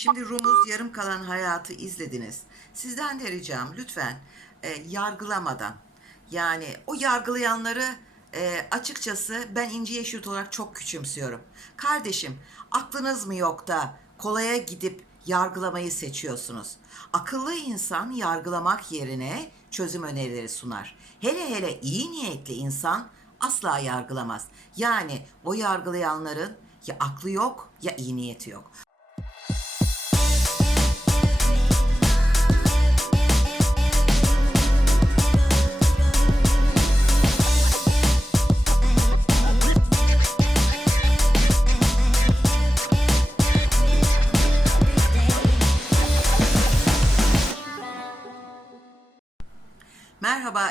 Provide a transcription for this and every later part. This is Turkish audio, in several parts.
Şimdi Rumuz yarım kalan hayatı izlediniz. Sizden de ricam lütfen e, yargılamadan yani o yargılayanları e, açıkçası ben İnci Yeşilt olarak çok küçümsüyorum. Kardeşim aklınız mı yok da kolaya gidip yargılamayı seçiyorsunuz? Akıllı insan yargılamak yerine çözüm önerileri sunar. Hele hele iyi niyetli insan asla yargılamaz. Yani o yargılayanların ya aklı yok ya iyi niyeti yok.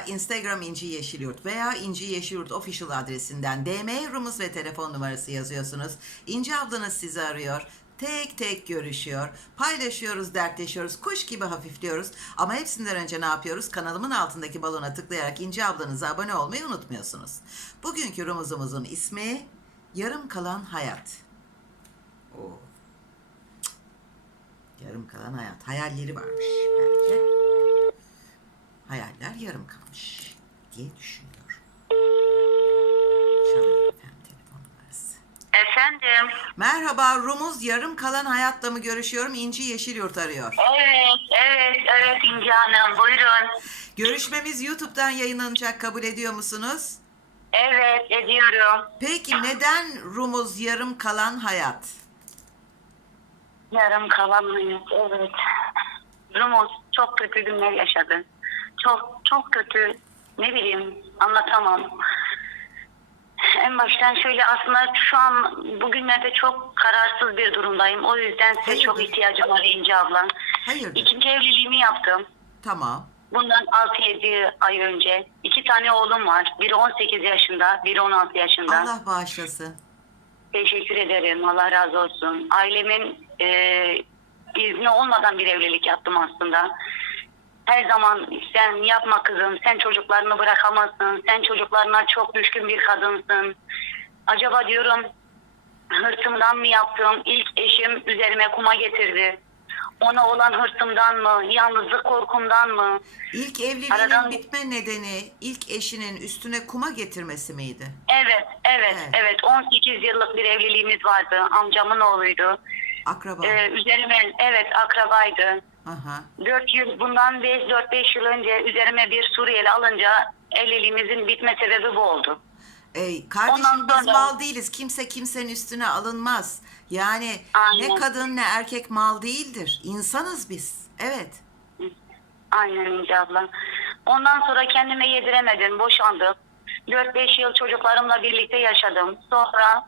Instagram İnci Yeşilyurt veya İnci Yeşilyurt official adresinden DM rumuz ve telefon numarası yazıyorsunuz. İnci ablanız sizi arıyor. Tek tek görüşüyor. Paylaşıyoruz, dertleşiyoruz. Kuş gibi hafifliyoruz. Ama hepsinden önce ne yapıyoruz? Kanalımın altındaki balona tıklayarak İnci ablanıza abone olmayı unutmuyorsunuz. Bugünkü rumuzumuzun ismi Yarım Kalan Hayat. Oo. Cık. Yarım kalan hayat. Hayalleri varmış belki hayaller yarım kalmış diye düşünüyor. Çalıyor efendim telefon numarası. Efendim. Merhaba Rumuz yarım kalan hayatla mı görüşüyorum? İnci Yeşilyurt arıyor. Evet, evet, evet İnci Hanım. Buyurun. Görüşmemiz YouTube'dan yayınlanacak kabul ediyor musunuz? Evet, ediyorum. Peki neden Rumuz yarım kalan hayat? Yarım kalamayız. Evet. Rumuz çok kötü günler yaşadın. Çok, çok kötü. Ne bileyim, anlatamam. En baştan şöyle aslında şu an bugünlerde çok kararsız bir durumdayım. O yüzden size Hayırdır? çok ihtiyacım var İnci abla. Hayırdır? İkinci evliliğimi yaptım. Tamam. Bundan 6-7 ay önce iki tane oğlum var. Biri 18 yaşında, biri 16 yaşında. Allah bağışlasın. Teşekkür ederim. Allah razı olsun. Ailemin e, izni olmadan bir evlilik yaptım aslında. Her zaman sen yapma kızım, sen çocuklarını bırakamazsın, sen çocuklarına çok düşkün bir kadınsın. Acaba diyorum hırsımdan mı yaptım? İlk eşim üzerime kuma getirdi. Ona olan hırsımdan mı, yalnızlık korkumdan mı? İlk evliliğinin Aradan- bitme nedeni ilk eşinin üstüne kuma getirmesi miydi? Evet, evet, Evet. evet. 18 yıllık bir evliliğimiz vardı. Amcamın oğluydu. Akraba. Ee, üzerime, evet akrabaydı. Aha. 4 yıl, bundan 4-5 yıl önce üzerime bir Suriyeli alınca evliliğimizin bitme sebebi bu oldu. Ey, kardeşim Ondan biz sonra- mal değiliz. Kimse kimsenin üstüne alınmaz. Yani Aynen. ne kadın ne erkek mal değildir. İnsanız biz. Evet. Aynen İnce abla. Ondan sonra kendime yediremedim, boşandım. 4-5 yıl çocuklarımla birlikte yaşadım. Sonra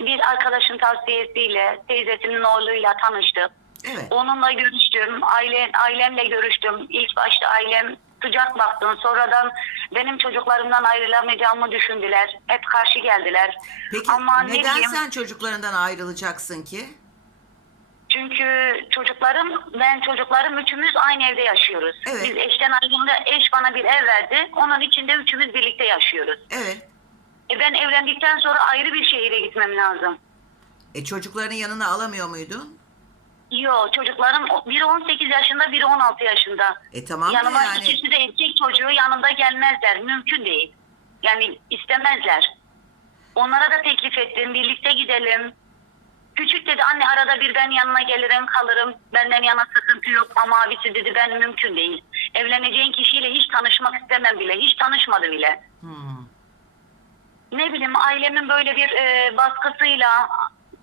bir arkadaşın tavsiyesiyle teyzesinin oğluyla tanıştık. Evet. Onunla görüştüm. Aile, ailemle görüştüm. İlk başta ailem sıcak baktı. Sonradan benim çocuklarımdan ayrılamayacağımı düşündüler. Hep karşı geldiler. Peki Ama ne neden diyeyim? sen çocuklarından ayrılacaksın ki? Çünkü çocuklarım, ben çocuklarım üçümüz aynı evde yaşıyoruz. Evet. Biz eşten ayrıldığında eş bana bir ev verdi. Onun içinde üçümüz birlikte yaşıyoruz. Evet. E ben evlendikten sonra ayrı bir şehire gitmem lazım. E çocuklarını yanına alamıyor muydun? Yo çocuklarım biri 18 yaşında biri 16 yaşında. E tamam da Yanıma yani. ikisi de erkek çocuğu yanında gelmezler. Mümkün değil. Yani istemezler. Onlara da teklif ettim. Birlikte gidelim. Küçük dedi anne arada bir ben yanına gelirim kalırım. Benden yana sıkıntı yok ama abisi dedi ben mümkün değil. Evleneceğin kişiyle hiç tanışmak istemem bile. Hiç tanışmadı bile. Hmm. Ne bileyim ailemin böyle bir e, baskısıyla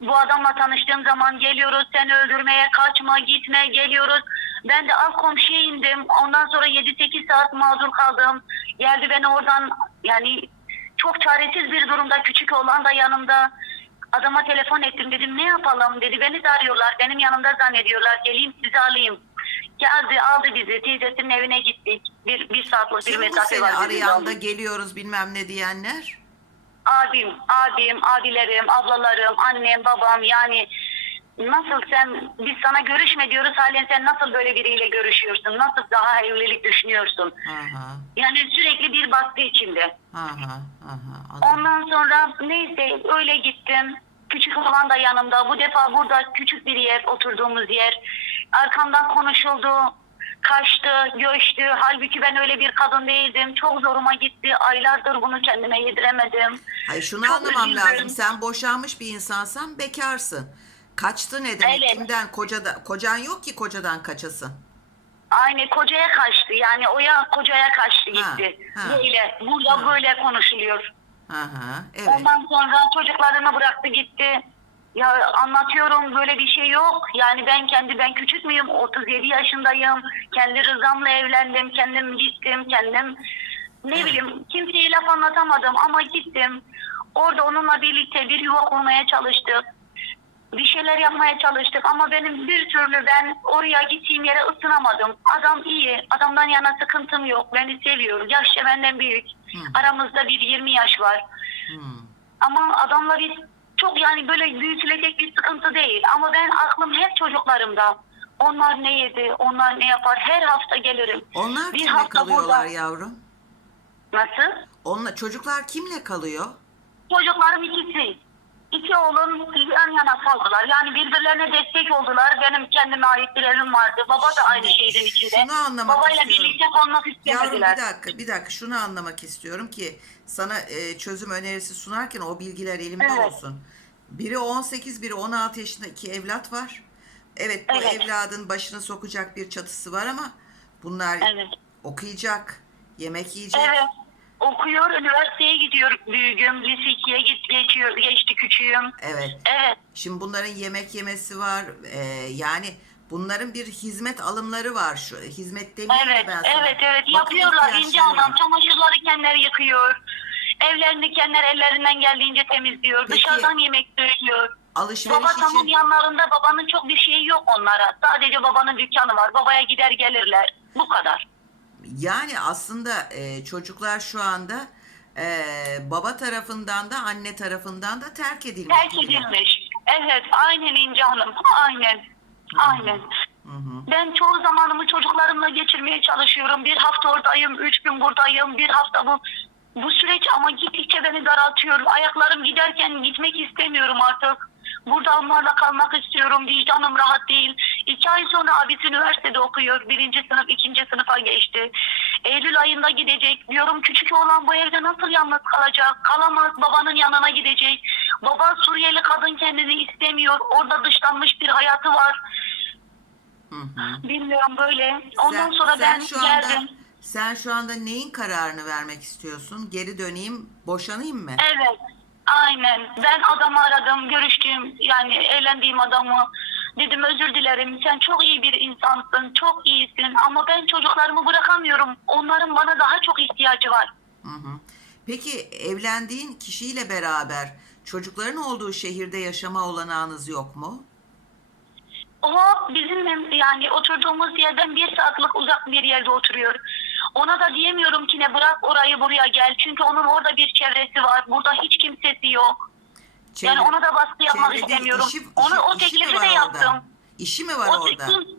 bu adamla tanıştığım zaman geliyoruz seni öldürmeye kaçma gitme geliyoruz. Ben de alt komşuya indim. Ondan sonra 7-8 saat mağdur kaldım. Geldi beni oradan yani çok çaresiz bir durumda küçük olan da yanımda. Adama telefon ettim dedim ne yapalım dedi. Beni de arıyorlar. Benim yanımda zannediyorlar. Geleyim sizi alayım. Geldi aldı bizi. Teyzesinin evine gittik. Bir, bir saatlik bir Kim bu mesafe seni var. arayan da geliyoruz bilmem ne diyenler? Abim, abim, abilerim, ablalarım, annem, babam yani nasıl sen biz sana görüşme diyoruz halen sen nasıl böyle biriyle görüşüyorsun? Nasıl daha evlilik düşünüyorsun? Aha. Yani sürekli bir baskı içinde. Aha. Aha. Ondan sonra neyse öyle gittim. Küçük olan da yanımda. Bu defa burada küçük bir yer, oturduğumuz yer. Arkamdan konuşuldu. Kaçtı, göçtü. Halbuki ben öyle bir kadın değildim. Çok zoruma gitti. Aylardır bunu kendime yediremedim. Hayır şunu Çok anlamam üzüldüm. lazım. Sen boşanmış bir insansan bekarsın. Kaçtı ne demek? Evet. Kimden? Kocada, kocan yok ki kocadan kaçasın. Aynı kocaya kaçtı. Yani o ya kocaya kaçtı Ha, gitti. ha. Böyle, burada böyle konuşuluyor. Hı. Evet. Ondan sonra çocuklarını bıraktı gitti. Ya anlatıyorum böyle bir şey yok. Yani ben kendi ben küçük müyüm? 37 yaşındayım. Kendi rızamla evlendim. Kendim gittim. Kendim ne bileyim kimseye laf anlatamadım ama gittim. Orada onunla birlikte bir yuva kurmaya çalıştık. Bir şeyler yapmaya çalıştık ama benim bir türlü ben oraya gittiğim yere ısınamadım. Adam iyi, adamdan yana sıkıntım yok, beni seviyor. Yaşça benden büyük. Hı. Aramızda bir 20 yaş var. Hı. Ama adamla bir çok yani böyle büyütülecek bir sıkıntı değil. Ama ben aklım hep çocuklarımda. Onlar ne yedi, onlar ne yapar. Her hafta gelirim. Onlar Bir kimle hafta kalıyorlar burada- yavrum? Nasıl? Onla, çocuklar kimle kalıyor? Çocuklarım ikisi. İki oğlum yan yana kaldılar. Yani birbirlerine destek oldular. Benim kendime ait bir evim vardı. Baba da aynı şeyin içinde. şunu anlamak Babayla istiyorum. birlikte kalmak Yavrum istemediler. bir dakika, bir dakika. Şunu anlamak istiyorum ki sana e, çözüm önerisi sunarken o bilgiler elimde Evet. olsun. Biri 18, biri 16 yaşında iki evlat var. Evet bu Evet. evladın başını sokacak bir çatısı var ama bunlar Evet. okuyacak, yemek yiyecek. Evet. Okuyor, üniversiteye gidiyor büyüğüm. Lise 2'ye git, geçiyor, geçti küçüğüm. Evet. Evet. Şimdi bunların yemek yemesi var. e, yani bunların bir hizmet alımları var. Şu hizmet demeyeyim de Evet, ben sana. evet, evet. Bakım Yapıyorlar ihtiyaçları İnce Hanım. var. Çamaşırları kendileri yıkıyor. Evlerini kendileri ellerinden geldiğince temizliyor. Peki, Dışarıdan yemek söylüyor. Alışveriş Baba için yanlarında babanın çok bir şeyi yok onlara. Sadece babanın dükkanı var. Babaya gider gelirler. Bu kadar. Yani aslında e, çocuklar şu anda e, baba tarafından da anne tarafından da terk edilmiş. Terk edilmiş. Evet aynen İnce Hanım. Aynen. Aynen. Hı hı. Ben çoğu zamanımı çocuklarımla geçirmeye çalışıyorum. Bir hafta oradayım, üç gün buradayım, bir hafta bu. Bu süreç ama gittikçe beni daraltıyor. Ayaklarım giderken gitmek istemiyorum artık. Burada onlarla kalmak istiyorum. Vicdanım rahat değil. İki ay sonra abisi üniversitede okuyor. Birinci sınıf, ikinci sınıfa geçti. Eylül ayında gidecek. Diyorum küçük oğlan bu evde nasıl yalnız kalacak? Kalamaz. Babanın yanına gidecek. Baba Suriyeli kadın kendini istemiyor. Orada dışlanmış bir hayatı var. Hı hı. Bilmiyorum böyle. Ondan Sen- sonra sen ben şu anda, geldim. Sen şu anda neyin kararını vermek istiyorsun? Geri döneyim, boşanayım mı? Evet. Aynen. Ben adamı aradım. Görüştüğüm yani eğlendiğim adamı. Dedim özür dilerim. Sen çok iyi bir insansın. Çok iyisin. Ama ben çocuklarımı bırakamıyorum. Onların bana daha çok ihtiyacı var. Hı hı. Peki evlendiğin kişiyle beraber çocukların olduğu şehirde yaşama olanağınız yok mu? O bizim yani oturduğumuz yerden bir saatlik uzak bir yerde oturuyor. Ona da diyemiyorum ki ne bırak orayı buraya gel. Çünkü onun orada bir çevresi var. Burada hiç kimsesi yok. yani Çevre- ona da baskı yapmak istemiyorum. işi- Onu işi- o işi mi teklifi de orada? yaptım. İşi mi var O orada? teklif-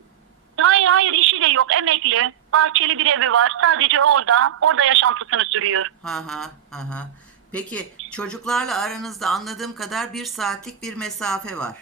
Hayır hayır işi de yok emekli. Bahçeli bir evi var. Sadece orada. Orada yaşantısını sürüyor. Ha ha ha. Peki çocuklarla aranızda anladığım kadar bir saatlik bir mesafe var.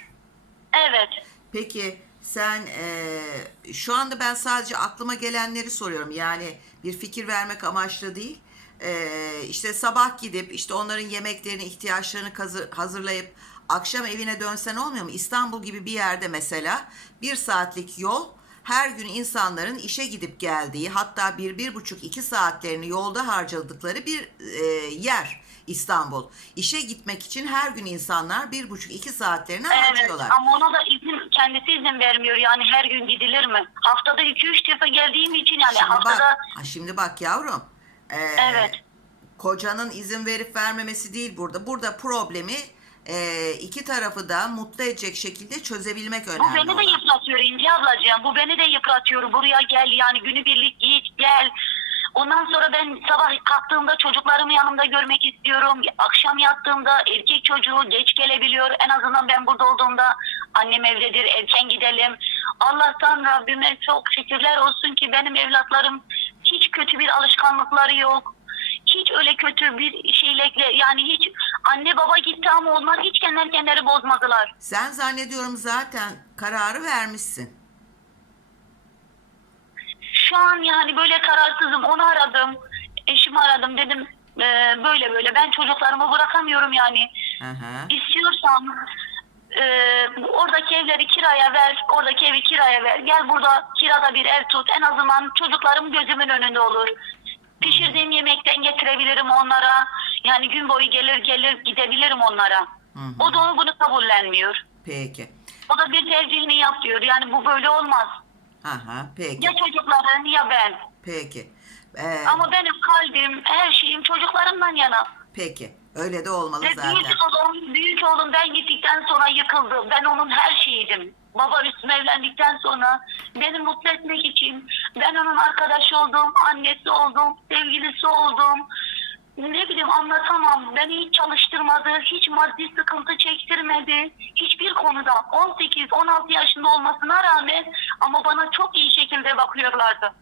Evet. Peki sen eee, şu anda ben sadece aklıma gelenleri soruyorum. Yani bir fikir vermek amaçlı değil. Eee işte sabah gidip işte onların yemeklerini, ihtiyaçlarını hazır- hazırlayıp akşam evine dönsen olmuyor mu? İstanbul gibi bir yerde mesela bir saatlik yol her gün insanların işe gidip geldiği hatta bir, bir buçuk, iki saatlerini yolda harcadıkları bir eee, yer İstanbul. İşe gitmek için her gün insanlar bir buçuk, iki saatlerini Evet harcıyorlar. ama ona da izin kendisi izin vermiyor yani her gün gidilir mi? Haftada 2-3 defa geldiğim için yani Şimdi haftada bak, ha, şimdi bak yavrum. Ee, Evet. Kocanın izin verip vermemesi değil burada. Burada problemi e, iki tarafı da mutlu edecek şekilde çözebilmek bu önemli. beni de olan. yıpratıyor İnci ablacığım. Bu beni de yıpratıyor. Buraya gel yani günübirlik git gel. Ondan sonra ben sabah kalktığımda çocuklarımı yanımda görmek istiyorum. Akşam yattığımda erkek çocuğu geç gelebiliyor. En azından ben burada olduğumda annem evdedir erken gidelim. Allah'tan Rabbime çok şükürler olsun ki benim evlatlarım hiç kötü bir alışkanlıkları yok. Hiç öyle kötü bir şeyle yani hiç Anne baba gitti ama onlar hiç kendileri kendileri bozmadılar. Sen zannediyorum zaten kararı vermişsin. Şu an yani böyle kararsızım. Onu aradım. Eşimi aradım. Dedim "Ee, böyle böyle ben çocuklarımı bırakamıyorum yani. Hı. İstiyorsan e, oradaki evleri kiraya ver, oradaki evi kiraya ver. Gel burada kirada bir ev tut. En azından çocuklarım gözümün önünde olur. Pişirdiğim yemekten getirebilirim onlara. Yani gün boyu gelir gelir gidebilirim onlara. Hı hı. O da onu bunu kabullenmiyor. Peki. O da bir tercihini yapıyor. Yani bu böyle olmaz. Aha, peki. Ya çocukların ya ben. Peki. Ee, Ama benim kalbim, her şeyim çocuklarımdan yana. Peki. Öyle de olmalı Ve zaten. büyük oğlum, büyük oğlum ben gittikten sonra yıkıldı. Ben onun her şeyiydim. Baba üstüme evlendikten sonra beni mutlu etmek için ben onun arkadaşı oldum, annesi oldum, sevgilisi oldum. Ne bileyim anlatamam. Beni hiç çalıştırmadı, hiç maddi sıkıntı çektirmedi. Hiçbir konuda 18-16 yaşında olmasına rağmen ama bana çok iyi şekilde bakıyorlardı.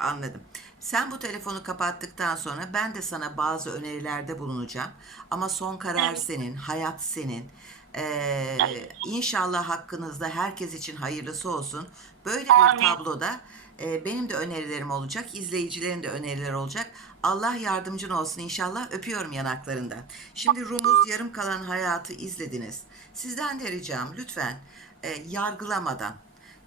Anladım. Sen bu telefonu kapattıktan sonra ben de sana bazı önerilerde bulunacağım. Ama son karar senin, hayat senin. Ee, inşallah hakkınızda herkes için hayırlısı olsun. Böyle bir Amin. tabloda e, benim de önerilerim olacak, izleyicilerin de önerileri olacak. Allah yardımcın olsun inşallah. Öpüyorum yanaklarından. Şimdi Rumuz yarım kalan hayatı izlediniz. Sizden de ricam lütfen e, yargılamadan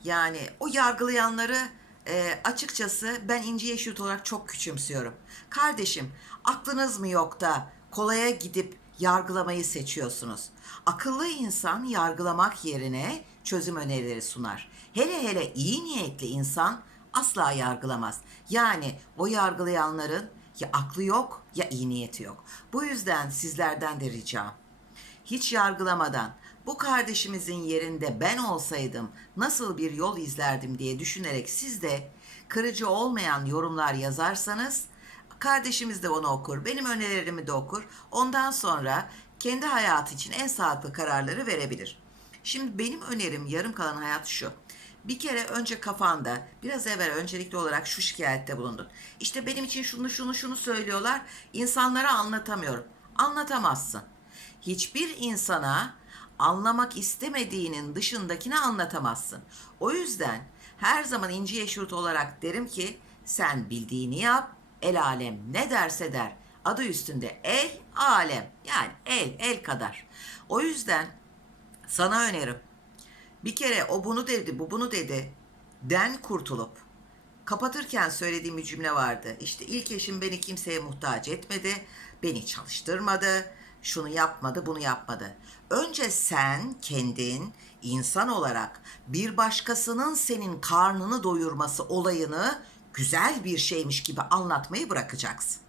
yani o yargılayanları e, açıkçası ben İnci Yeşilt olarak çok küçümsüyorum. Kardeşim aklınız mı yok da kolaya gidip yargılamayı seçiyorsunuz? Akıllı insan yargılamak yerine çözüm önerileri sunar. Hele hele iyi niyetli insan asla yargılamaz. Yani o yargılayanların ya aklı yok ya iyi niyeti yok. Bu yüzden sizlerden de ricam hiç yargılamadan bu kardeşimizin yerinde ben olsaydım nasıl bir yol izlerdim diye düşünerek siz de kırıcı olmayan yorumlar yazarsanız kardeşimiz de onu okur, benim önerilerimi de okur. Ondan sonra kendi hayatı için en sağlıklı kararları verebilir. Şimdi benim önerim yarım kalan hayat şu. Bir kere önce kafanda biraz evvel öncelikli olarak şu şikayette bulundun. İşte benim için şunu şunu şunu söylüyorlar. İnsanlara anlatamıyorum. Anlatamazsın hiçbir insana anlamak istemediğinin dışındakini anlatamazsın. O yüzden her zaman inci yeşurt olarak derim ki sen bildiğini yap, el alem ne derse der. Adı üstünde el alem yani el el kadar. O yüzden sana önerim bir kere o bunu dedi, bu bunu dedi. Den kurtulup kapatırken söylediğim bir cümle vardı. İşte ilk eşim beni kimseye muhtaç etmedi, beni çalıştırmadı, şunu yapmadı, bunu yapmadı. Önce sen kendin insan olarak bir başkasının senin karnını doyurması olayını güzel bir şeymiş gibi anlatmayı bırakacaksın.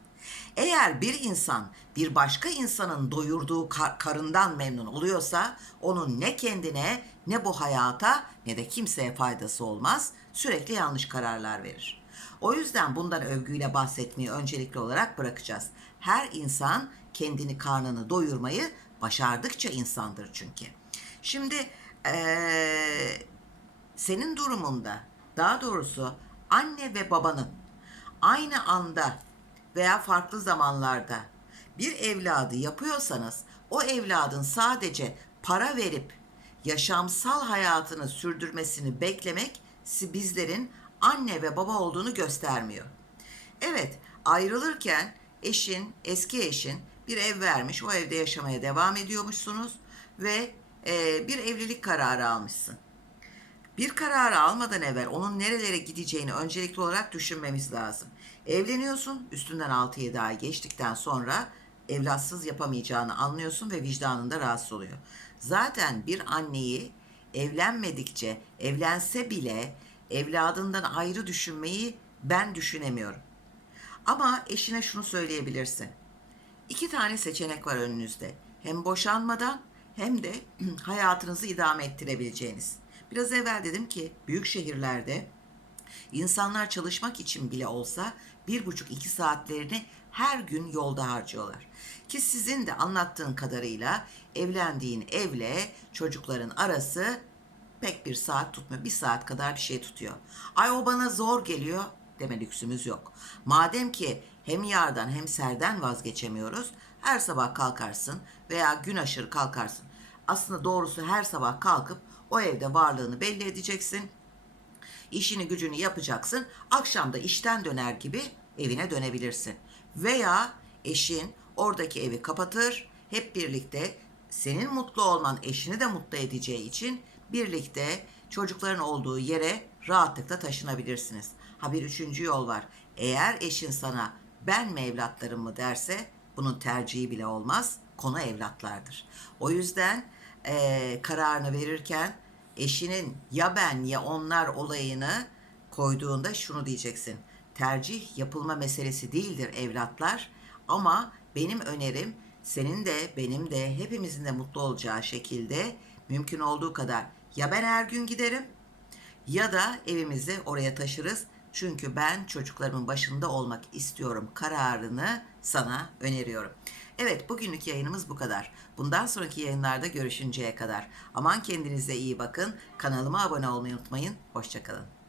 Eğer bir insan bir başka insanın doyurduğu kar- karından memnun oluyorsa onun ne kendine ne bu hayata ne de kimseye faydası olmaz. Sürekli yanlış kararlar verir. O yüzden bundan övgüyle bahsetmeyi öncelikli olarak bırakacağız. Her insan kendini karnını doyurmayı başardıkça insandır çünkü. Şimdi eee senin durumunda daha doğrusu anne ve babanın aynı anda veya farklı zamanlarda bir evladı yapıyorsanız o evladın sadece para verip yaşamsal hayatını sürdürmesini beklemek bizlerin anne ve baba olduğunu göstermiyor. Evet, ayrılırken eşin, eski eşin bir ev vermiş, o evde yaşamaya devam ediyormuşsunuz ve e, bir evlilik kararı almışsın. Bir kararı almadan evvel onun nerelere gideceğini öncelikli olarak düşünmemiz lazım. Evleniyorsun, üstünden 6-7 ay geçtikten sonra evlatsız yapamayacağını anlıyorsun ve vicdanında rahatsız oluyor. Zaten bir anneyi evlenmedikçe, evlense bile evladından ayrı düşünmeyi ben düşünemiyorum. Ama eşine şunu söyleyebilirsin. İki tane seçenek var önünüzde. Hem boşanmadan hem de hayatınızı idame ettirebileceğiniz. Biraz evvel dedim ki büyük şehirlerde insanlar çalışmak için bile olsa bir buçuk iki saatlerini her gün yolda harcıyorlar. Ki sizin de anlattığın kadarıyla evlendiğin evle çocukların arası pek bir saat tutmuyor. Bir saat kadar bir şey tutuyor. Ay o bana zor geliyor deme lüksümüz yok. Madem ki hem yardan hem serden vazgeçemiyoruz her sabah kalkarsın veya gün aşırı kalkarsın. Aslında doğrusu her sabah kalkıp o evde varlığını belli edeceksin. İşini gücünü yapacaksın. Akşam da işten döner gibi evine dönebilirsin. Veya eşin oradaki evi kapatır. Hep birlikte senin mutlu olman eşini de mutlu edeceği için birlikte çocukların olduğu yere rahatlıkla taşınabilirsiniz. Ha bir üçüncü yol var. Eğer eşin sana ben mi evlatlarım mı derse bunun tercihi bile olmaz. Konu evlatlardır. O yüzden eee, kararını verirken eşinin ya ben ya onlar olayını koyduğunda şunu diyeceksin. Tercih yapılma meselesi değildir evlatlar ama benim önerim senin de benim de hepimizin de mutlu olacağı şekilde mümkün olduğu kadar ya ben her gün giderim ya da evimizi oraya taşırız. Çünkü ben çocuklarımın başında olmak istiyorum kararını sana öneriyorum. Evet bugünlük yayınımız bu kadar. Bundan sonraki yayınlarda görüşünceye kadar. Aman kendinize iyi bakın. Kanalıma abone olmayı unutmayın. Hoşçakalın.